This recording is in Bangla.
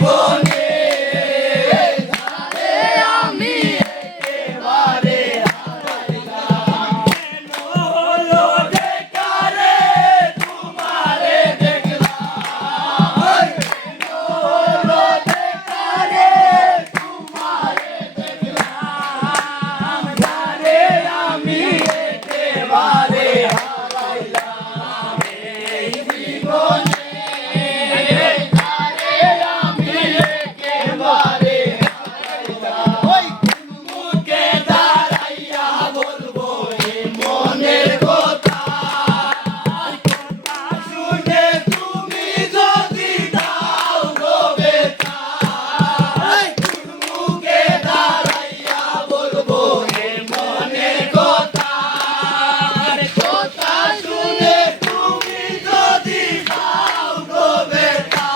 জীবনে আমি একেবারে হারাইলাম। কেন হলো বেকারে তোমারে দেখলাম, কেন হলো বেকারে তোমারে দেখলাম, যারে আমি একেবারে হারাইলাম এই জীবনে, যারে আমি একেবারে হারাইলাম। ওই মুখে দাঁড়াইয়া বলবো এই মনের কথা, কথা শুনে তুমি যদি দাও গো ব্যথা। মুখে দাঁড়াইয়া বলবো এই মনের কথা, কথা শুনে তুমি যদি দাও গো ব্যথা।